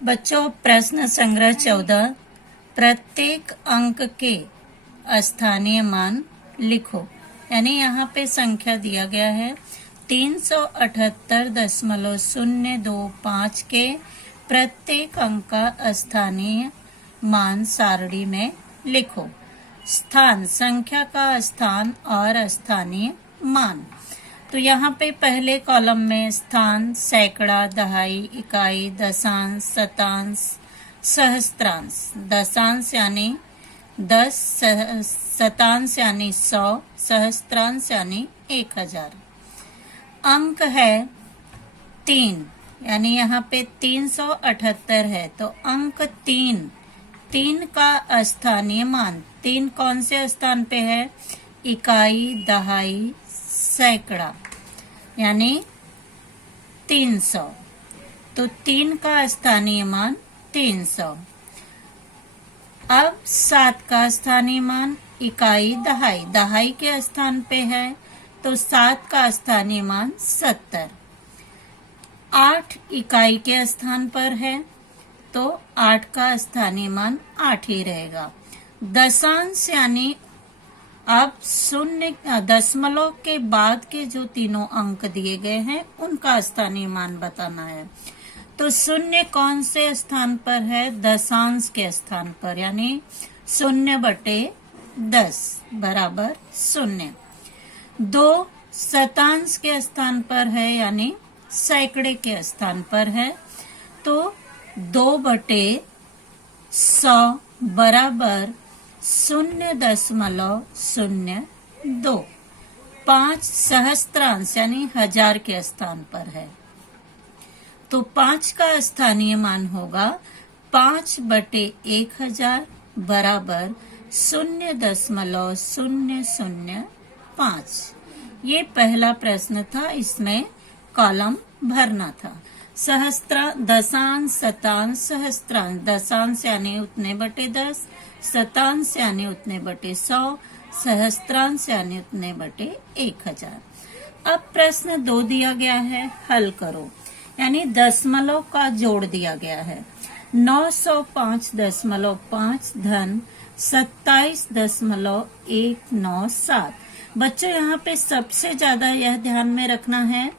बच्चों, प्रश्न संग्रह 14। प्रत्येक अंक के स्थानीय मान लिखो। यानी यहाँ पे संख्या दिया गया है 378.025 के प्रत्येक अंक का स्थानीय मान सारणी में लिखो। स्थान, संख्या का स्थान और स्थानीय मान। तो यहाँ पे पहले कॉलम में स्थान, सैकड़ा, दहाई, इकाई, दशांश, शतांश, सहस्त्रांश। दशांश यानी 10, शतांश यानी 100, सहस्त्रांश यानी 1000। अंक है 3, यानी यहाँ पे 378 है, तो अंक 3 का स्थानीय मान। 3 कौन से स्थान पे है? इकाई, दहाई, सैकड़ा, यानी 300। तो 3 का स्थानीय मान 300। अब 7 का स्थानीय मान इकाई, दहाई। दहाई के स्थान पे है तो 7 का स्थानीय मान 70। 8 इकाई के स्थान पर है तो 8 का स्थानीय मान 8 ही रहेगा। दशांश यानी अब शून्य दशमलव के बाद के जो तीनों अंक दिए गए हैं उनका स्थानीय मान बताना है। तो शून्य कौन से स्थान पर है? दशांश के स्थान पर, यानी 0/10 बराबर 0। 2 शतांश के स्थान पर है, यानी सैकड़े के स्थान पर है, तो 2/100 बराबर 0.02। 5 सहस्त्रांश यानी 1000 के स्थान पर है, तो 5 का स्थानीय मान होगा 5/1000 बराबर 0.005। ये पहला प्रश्न था, इसमें कॉलम भरना था। दशांश, शतांश, सहस्त्रांश। दशांश यानी उतने बटे 10, शतांश यानी उतने बटे 100, सहस्त्रांश यानी उतने बटे 1000। अब प्रश्न 2 दिया गया है, हल करो। यानी दशमलव का जोड़ दिया गया है। 905.5 धन 27.197। बच्चों, यहाँ पे सबसे ज्यादा यह ध्यान में रखना है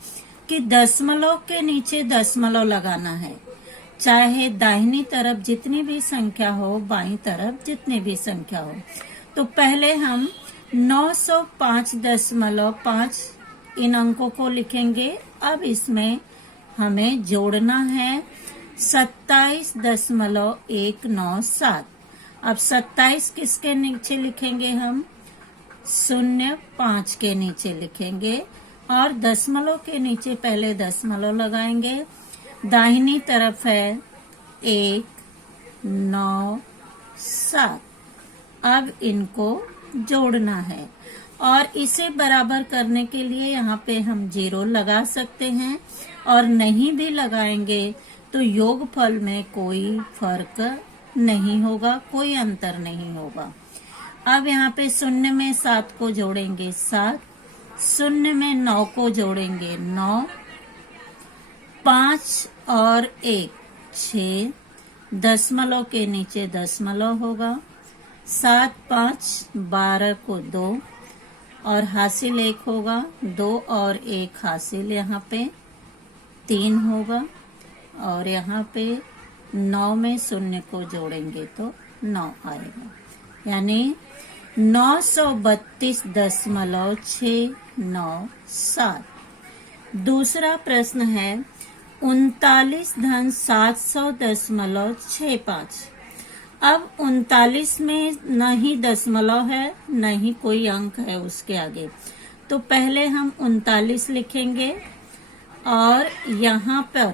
कि दशमलव के नीचे दशमलव लगाना है। चाहे दाहिनी तरफ जितनी भी संख्या हो, बाईं तरफ जितनी भी संख्या हो। तो पहले हम 905.5 इन अंकों को लिखेंगे। अब इसमें हमें जोड़ना है 27.197। अब 27 किसके नीचे लिखेंगे? हम 05 के नीचे लिखेंगे और दशमलव के नीचे पहले दशमलव लगाएंगे। दाहिनी तरफ है 197। अब इनको जोड़ना है और इसे बराबर करने के लिए यहाँ पे हम 0 लगा सकते हैं, और नहीं भी लगाएंगे तो योगफल में कोई फर्क नहीं होगा, कोई अंतर नहीं होगा। अब यहाँ पे 0 में 7 को जोड़ेंगे 7, 0 में 9 को जोड़ेंगे 9, 5 और 1 6, दशमलव के नीचे दशमलव होगा। 7 5 12 को 2 और हासिल 1 होगा। 2 और 1 हासिल यहाँ पे 3 होगा, और यहाँ पे 9 में 0 को जोड़ेंगे तो 9 आएगा, यानी 932.697। दूसरा प्रश्न है 39 धन 700.65। अब 39 में न ही दशमलव है न ही कोई अंक है उसके आगे, तो पहले हम 39 लिखेंगे और यहाँ पर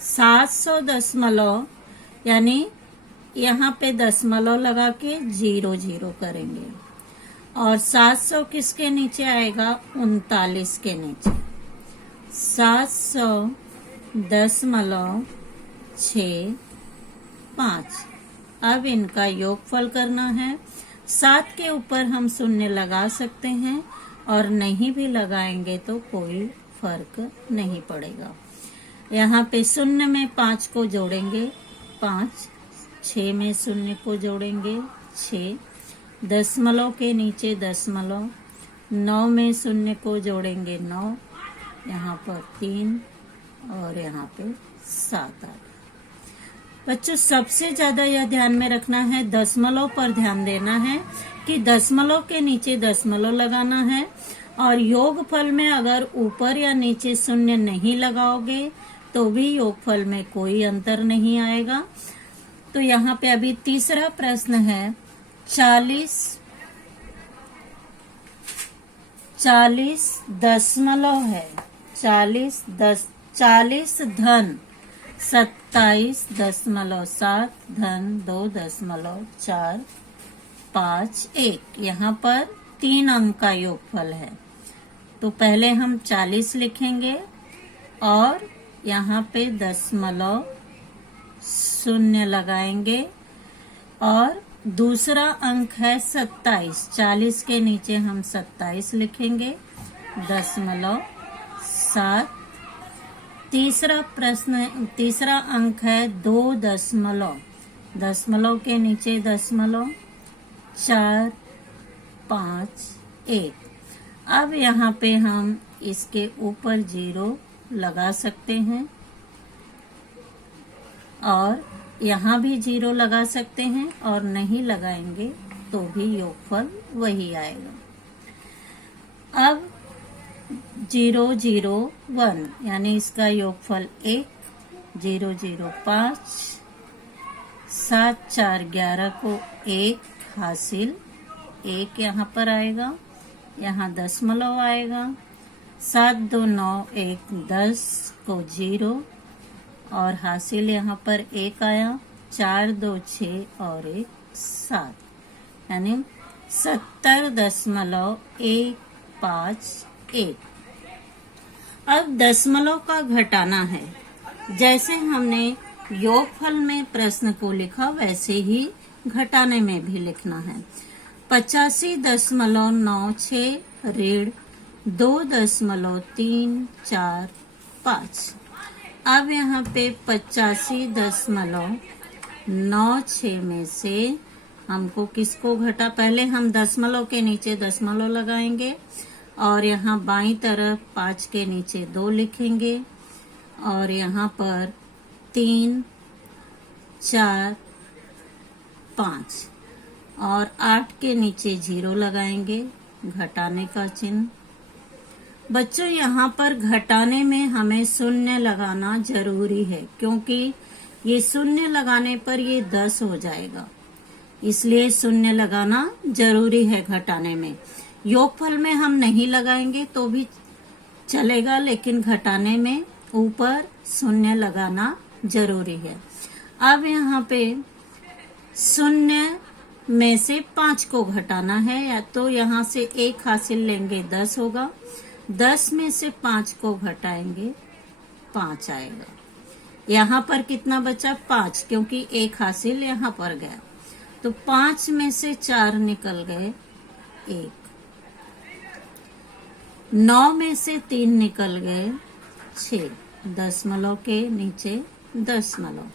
700 दशमलव, यानी यहाँ पे दशमलव लगा के 0 करेंगे, और 700 किसके नीचे आएगा? 39 के नीचे। 700.65। अब इनका योगफल करना है। 7 के ऊपर हम 0 लगा सकते हैं, और नहीं भी लगाएंगे तो कोई फर्क नहीं पड़ेगा। यहाँ पे 0 में 5 को जोड़ेंगे 5, 6 में शून्य को जोड़ेंगे 6, दशमलव के नीचे दशमलव, 9 में शून्य को जोड़ेंगे 9, यहाँ पर 3 और यहाँ पे 7 आ गया। बच्चों सबसे ज्यादा यह ध्यान में रखना है, दशमलव पर ध्यान देना है कि दशमलव के नीचे दशमलव लगाना है, और योगफल में अगर ऊपर या नीचे शून्य नहीं लगाओगे तो भी योगफल में कोई अंतर नहीं आएगा। तो यहाँ पे अभी तीसरा प्रश्न है, 40 दशमलव है, 40 धन 27.7 धन 2.451, यहाँ पर 3 अंक का योगफल है। तो पहले हम 40 लिखेंगे और यहाँ पे दशमलव शून्य लगाएंगे, और दूसरा अंक है 27, 40 के नीचे हम 27 लिखेंगे, 0.7। तीसरा अंक है 2 दशमलव के नीचे दशमलव, 451। अब यहाँ पे हम इसके ऊपर 0 लगा सकते हैं और यहाँ भी 0 लगा सकते हैं, और नहीं लगाएंगे तो भी योगफल वही आएगा। अब 001 यानी इसका योगफल 1, 005, 7 4 11 को 1 हासिल, 1 यहाँ पर आएगा, यहाँ दशमलव आएगा, 7 2 9 1 10 को 0 और हासिल यहाँ पर 1 आया, 4 2 6 और 1 7, यानी 70.151। अब दशमलव का घटाना है। जैसे हमने योगफल में प्रश्न को लिखा वैसे ही घटाने में भी लिखना है। 85.96 ऋण 2.345। अब यहाँ पे 85.96 में से हमको किसको घटा, पहले हम दशमलव के नीचे दशमलव लगाएंगे और यहाँ बाईं तरफ 5 के नीचे 2 लिखेंगे और यहाँ पर 3 4 5 और 8 के नीचे 0 लगाएंगे, घटाने का चिन्ह। बच्चों यहाँ पर घटाने में हमें शून्य लगाना जरूरी है, क्योंकि ये शून्य लगाने पर ये 10 हो जाएगा, इसलिए शून्य लगाना जरूरी है घटाने में। योगफल में हम नहीं लगाएंगे तो भी चलेगा, लेकिन घटाने में ऊपर शून्य लगाना जरूरी है। अब यहाँ पे शून्य में से 5 को घटाना है, या तो यहाँ से 1 हासिल लेंगे 10 होगा, 10 में से 5 को घटाएंगे 5 आएगा। यहाँ पर कितना बचा 5, क्योंकि 1 हासिल यहाँ पर गया, तो 5 में से 4 निकल गए 1, 9 में से 3 निकल गए 6, दशमलव के नीचे दशमलव,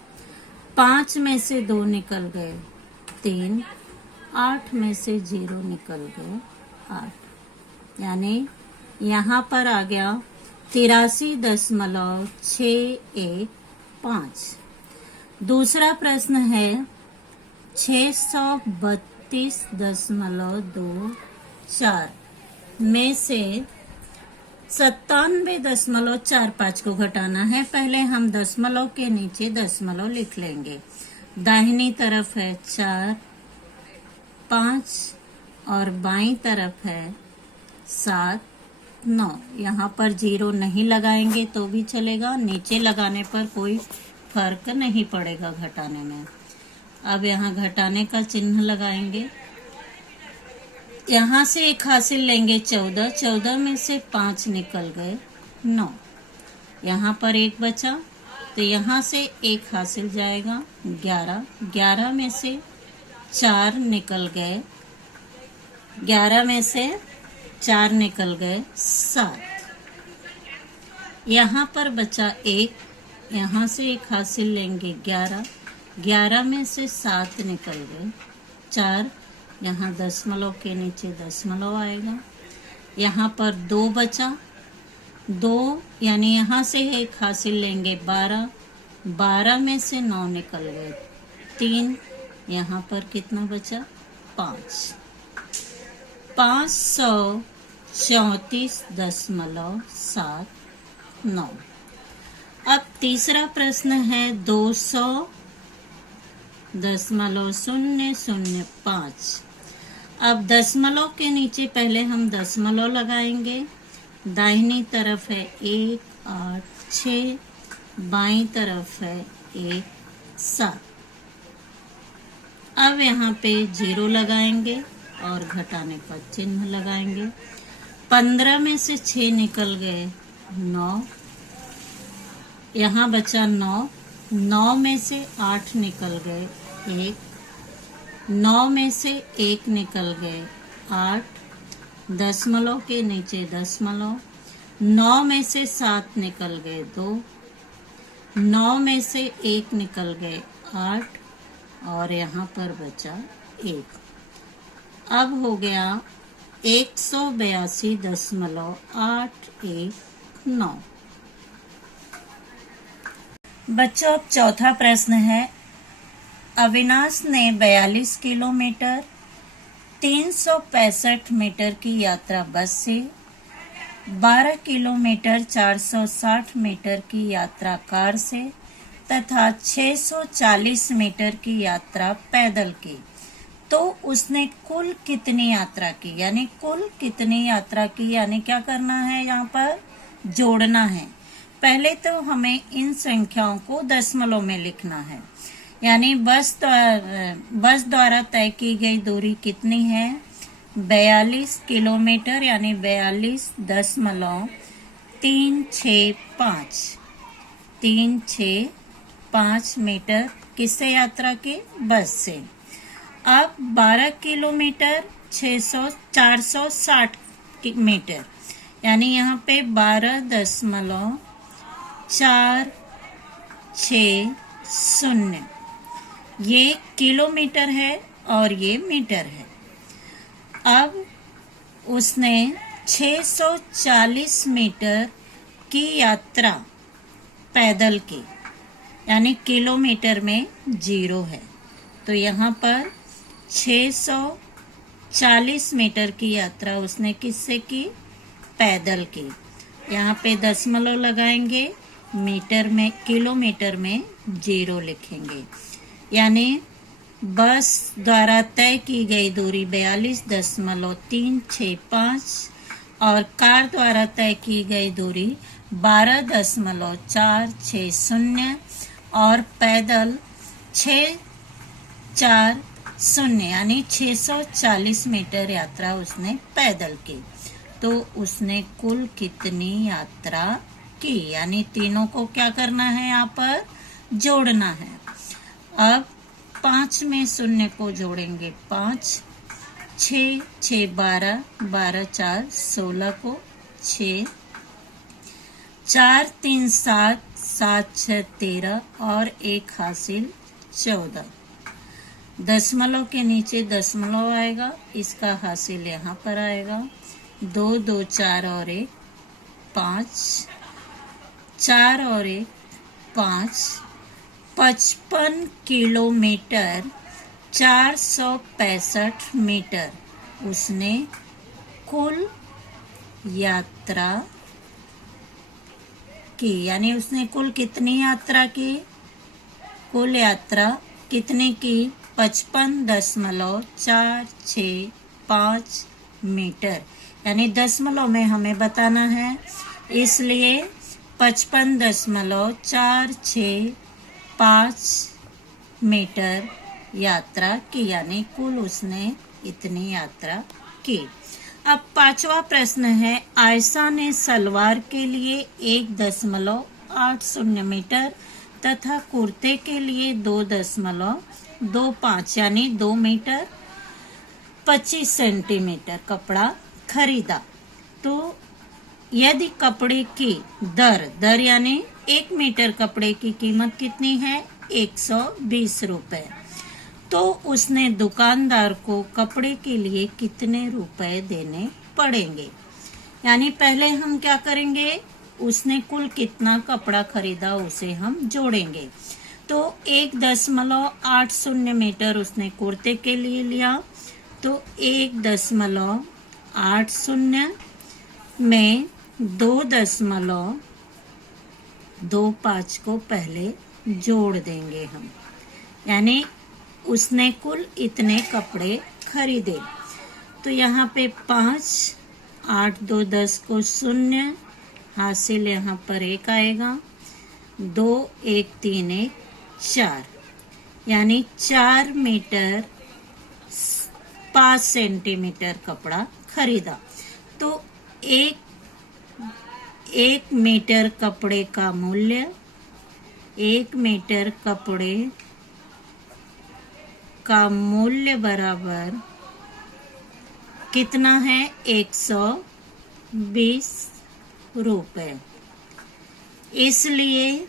5 में से 2 निकल गए 3, 8 में से 0 निकल गए 8, यानी यहाँ पर आ गया 83.615। दूसरा प्रश्न है 632.24 में से 97.45 को घटाना है। पहले हम दशमलव के नीचे दशमलव लिख लेंगे। दाहिनी तरफ है 4 5 और बाईं तरफ है 7 9। यहाँ पर 0 नहीं लगाएंगे तो भी चलेगा, नीचे लगाने पर कोई फर्क नहीं पड़ेगा घटाने में। अब यहाँ घटाने का चिन्ह लगाएंगे, यहाँ से 1 हासिल लेंगे 14, 14 में से 5 निकल गए 9, यहाँ पर 1 बचा तो यहाँ से 1 हासिल जाएगा 11, 11 में से 4 निकल गए, 11 में से 4 निकल गए 7, यहाँ पर बचा 1, यहाँ से 1 हासिल लेंगे 11, 11 में से 7 निकल गए, 4, यहाँ दशमलव के नीचे दशमलव आएगा, यहाँ पर 2 बचा, 2 यानी यहाँ से 1 हासिल लेंगे 12, 12 में से 9 निकल गए, 3, यहाँ पर कितना बचा 5, 534.79। अब तीसरा प्रश्न है 200.005। अब दशमलव के नीचे पहले हम दशमलव लगाएंगे, दाहिनी तरफ है 1, 8, 6, बाईं तरफ है 1, 7। अब यहाँ पे 0 लगाएंगे और घटाने का चिन्ह लगाएंगे। 15 में से 6 निकल गए 9, यहाँ बचा 9, 9 में से 8 निकल गए 1, 9 में से 1 निकल गए 8, दशमलव के नीचे दशमलव, 9 में से 7 निकल गए 2, 9 में से 1 निकल गए 8 और यहाँ पर बचा 1। अब हो गया 182.819। बच्चों अब चौथा प्रश्न है, अविनाश ने 42 किलोमीटर 365 मीटर की यात्रा बस से, 12 किलोमीटर 460 मीटर की यात्रा कार से तथा 640 मीटर की यात्रा पैदल की, तो उसने कुल कितनी यात्रा की, यानी कुल कितनी यात्रा की, यानी क्या करना है, यहाँ पर जोड़ना है। पहले तो हमें इन संख्याओं को दशमलव में लिखना है, यानी बस द्वारा तय की गई दूरी कितनी है 42 किलोमीटर, यानी 42.365 मीटर किससे यात्रा की, बस से। अब 12 किलोमीटर 460 मीटर, यानी यहाँ पे 12.460, ये किलोमीटर है और ये मीटर है। अब उसने 640 मीटर की यात्रा पैदल की, यानी किलोमीटर में 0 है, तो यहाँ पर 640 मीटर की यात्रा उसने किससे की, पैदल की। यहाँ पे दशमलव लगाएंगे, मीटर में, किलोमीटर में 0 लिखेंगे, यानी बस द्वारा तय की गई दूरी 42.365 और कार द्वारा तय की गई दूरी 12.460 और पैदल 640, यानी 640 मीटर यात्रा उसने पैदल की। तो उसने कुल कितनी यात्रा की, यानी तीनों को क्या करना है, यहाँ पर जोड़ना है। अब 5 में 0 को जोड़ेंगे 5, 6, 6 12, 12 4 16 को 6, 4 3 7, 7 6 13 और 1 हासिल 14। दशमलव के नीचे दशमलव आएगा, इसका हासिल यहाँ पर आएगा, 2 2 4 और 1 5, 4 और 1 5, 55 किलोमीटर 465 मीटर उसने कुल यात्रा की, यानी उसने कुल कितनी यात्रा की, कुल यात्रा कितने की, 55.465 मीटर, यानी दशमलव में हमें बताना है, इसलिए 55.465 मीटर यात्रा की, यानी कुल उसने इतनी यात्रा की। अब पांचवा प्रश्न है, आयशा ने सलवार के लिए 1.80 मीटर तथा कुर्ते के लिए 2.25 यानी 2 मीटर 25 सेंटीमीटर कपड़ा खरीदा। तो यदि कपड़े की दर यानी 1 मीटर कपड़े की कीमत कितनी है 120 रुपए। तो उसने दुकानदार को कपड़े के लिए कितने रुपए देने पड़ेंगे? यानी पहले हम क्या करेंगे, उसने कुल कितना कपड़ा खरीदा उसे हम जोड़ेंगे। तो 1.80 मीटर उसने कुर्ते के लिए लिया, तो 1.80 में 2.25 को पहले जोड़ देंगे हम, यानी उसने कुल इतने कपड़े खरीदे। तो यहाँ पे 5, 8 2 10 को 0, हासिल यहाँ पर 1 आएगा, 2 1 3 1 4, यानी 4 मीटर 5 सेंटीमीटर कपड़ा खरीदा। तो एक मीटर कपड़े का मूल्य, 1 मीटर कपड़े का मूल्य बराबर कितना है? 120 रुपए। इसलिए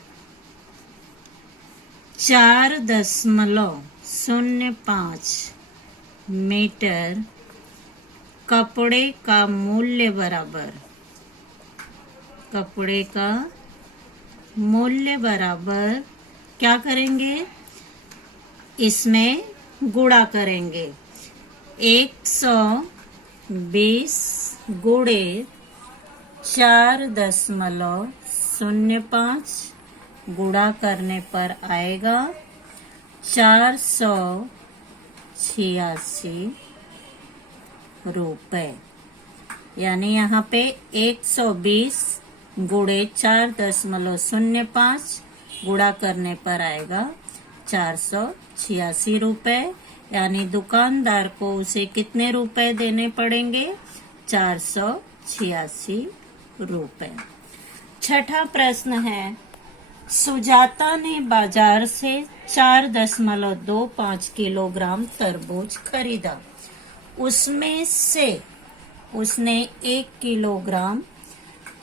4.05 मीटर कपड़े का मूल्य बराबर, कपड़े का मूल्य बराबर क्या करेंगे, इसमें गुणा करेंगे। 120 गुणे 4.05 गुणा करने पर आएगा 486 रुपए। यानी यहाँ पे 120 गुणे 4.05 गुणा करने पर आएगा 486 रुपए। यानी दुकानदार को उसे कितने रुपए देने पड़ेंगे? 486 रुपए। छठा प्रश्न है, सुजाता ने बाजार से 4.25 किलोग्राम तरबूज खरीदा। उसमें से उसने 1 किलोग्राम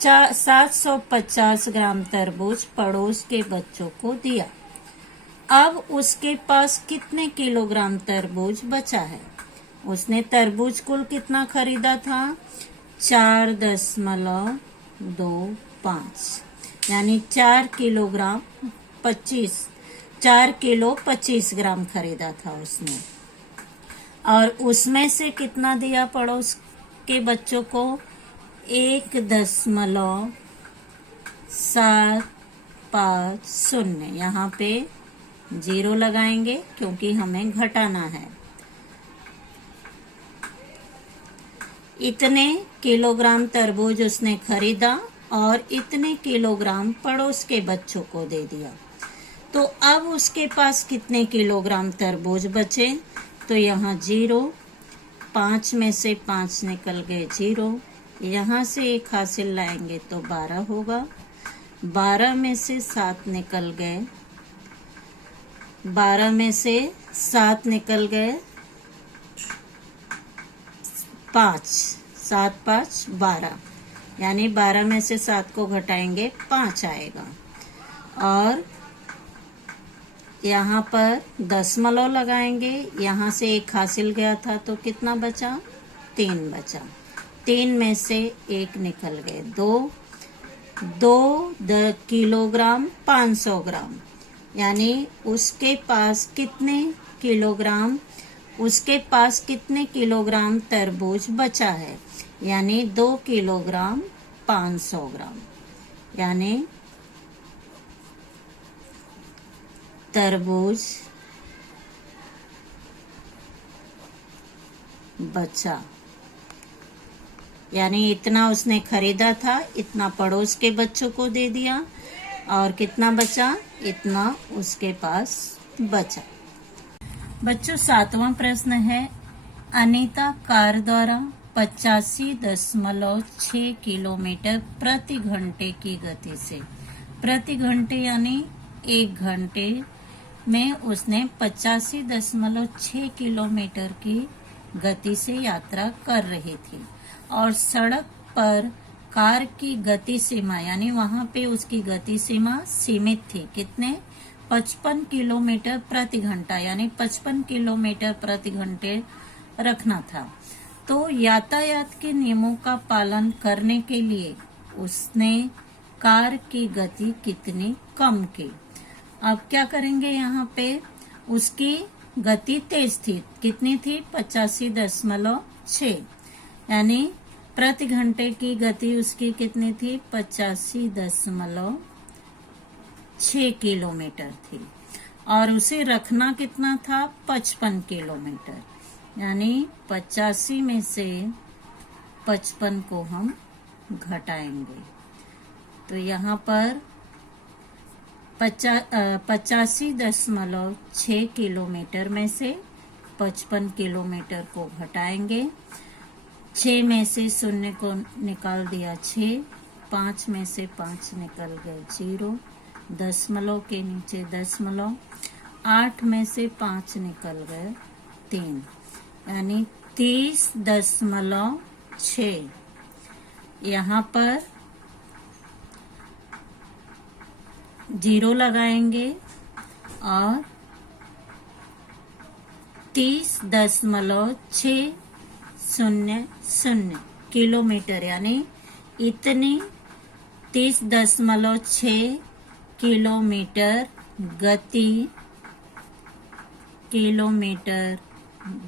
750 ग्राम तरबूज पड़ोस के बच्चों को दिया। अब उसके पास कितने किलोग्राम तरबूज बचा है? उसने तरबूज कुल कितना खरीदा था? 4.25, यानी 4 किलो 25 ग्राम खरीदा था उसने। और उसमें से कितना दिया पड़ोस के बच्चों को? 1.750। यहाँ पे 0 लगाएंगे क्योंकि हमें घटाना है। इतने किलोग्राम तरबूज उसने खरीदा और इतने किलोग्राम पड़ोस के बच्चों को दे दिया। तो अब उसके पास कितने किलोग्राम तरबूज बचे? तो यहाँ 0, 5 में से 5 निकल गए 0, यहाँ से 1 हासिल लाएंगे तो 12 होगा, 12 में से 7 निकल गए, 12 में से 7 निकल गए 5, 7 5 12, यानी 12 में से 7 को घटाएंगे 5 आएगा। और यहाँ पर दशमलव लगाएंगे, यहाँ से 1 हासिल गया था तो कितना बचा? 3 बचा, 3 में से 1 निकल गए 2 किलोग्राम 500 ग्राम, यानी उसके पास कितने किलोग्राम तरबूज बचा है? यानी 2 किलोग्राम 500 ग्राम, यानी तरबूज बचा। यानी इतना उसने खरीदा था, इतना पड़ोस के बच्चों को दे दिया और कितना बचा? इतना उसके पास बचा। बच्चों 7वां प्रश्न है, अनीता कार द्वारा 85.6 किलोमीटर प्रति घंटे की गति से, प्रति घंटे यानी 1 घंटे में उसने 85.6 किलोमीटर की गति से यात्रा कर रही थी और सड़क पर कार की गति सीमा, यानी वहां पे उसकी गति सीमा सीमित थी, कितने? 55 किलोमीटर प्रति घंटा यानी 55 किलोमीटर प्रति घंटे रखना था। तो यातायात के नियमों का पालन करने के लिए उसने कार की गति कितनी कम की। अब क्या करेंगे, यहाँ पे उसकी गति तेज थी, कितनी थी 85.6 यानी प्रति घंटे की गति उसकी कितनी थी 85.6 किलोमीटर थी। और उसे रखना कितना था 55 किलोमीटर यानी 85 में से 55 को हम घटाएंगे। तो यहाँ पर 85.6 किलोमीटर में से 55 किलोमीटर को घटाएंगे। 6 में से 0 को निकाल दिया 6, 5 में से 5 निकल गए 0, दशमलव के नीचे दशमलव, 8 में से 5 निकल गए 3 यानी 30.6। यहाँ पर 0 लगाएंगे और 30.600 किलोमीटर यानी इतनी 30.6 किलोमीटर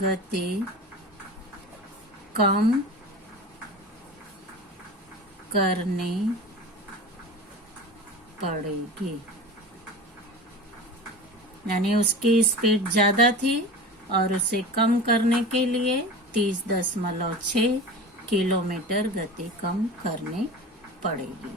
गति कम करनी पड़ेगी। यानी उसकी स्पीड ज्यादा थी और उसे कम करने के लिए 30.6 किलोमीटर गति कम करनी पड़ेगी।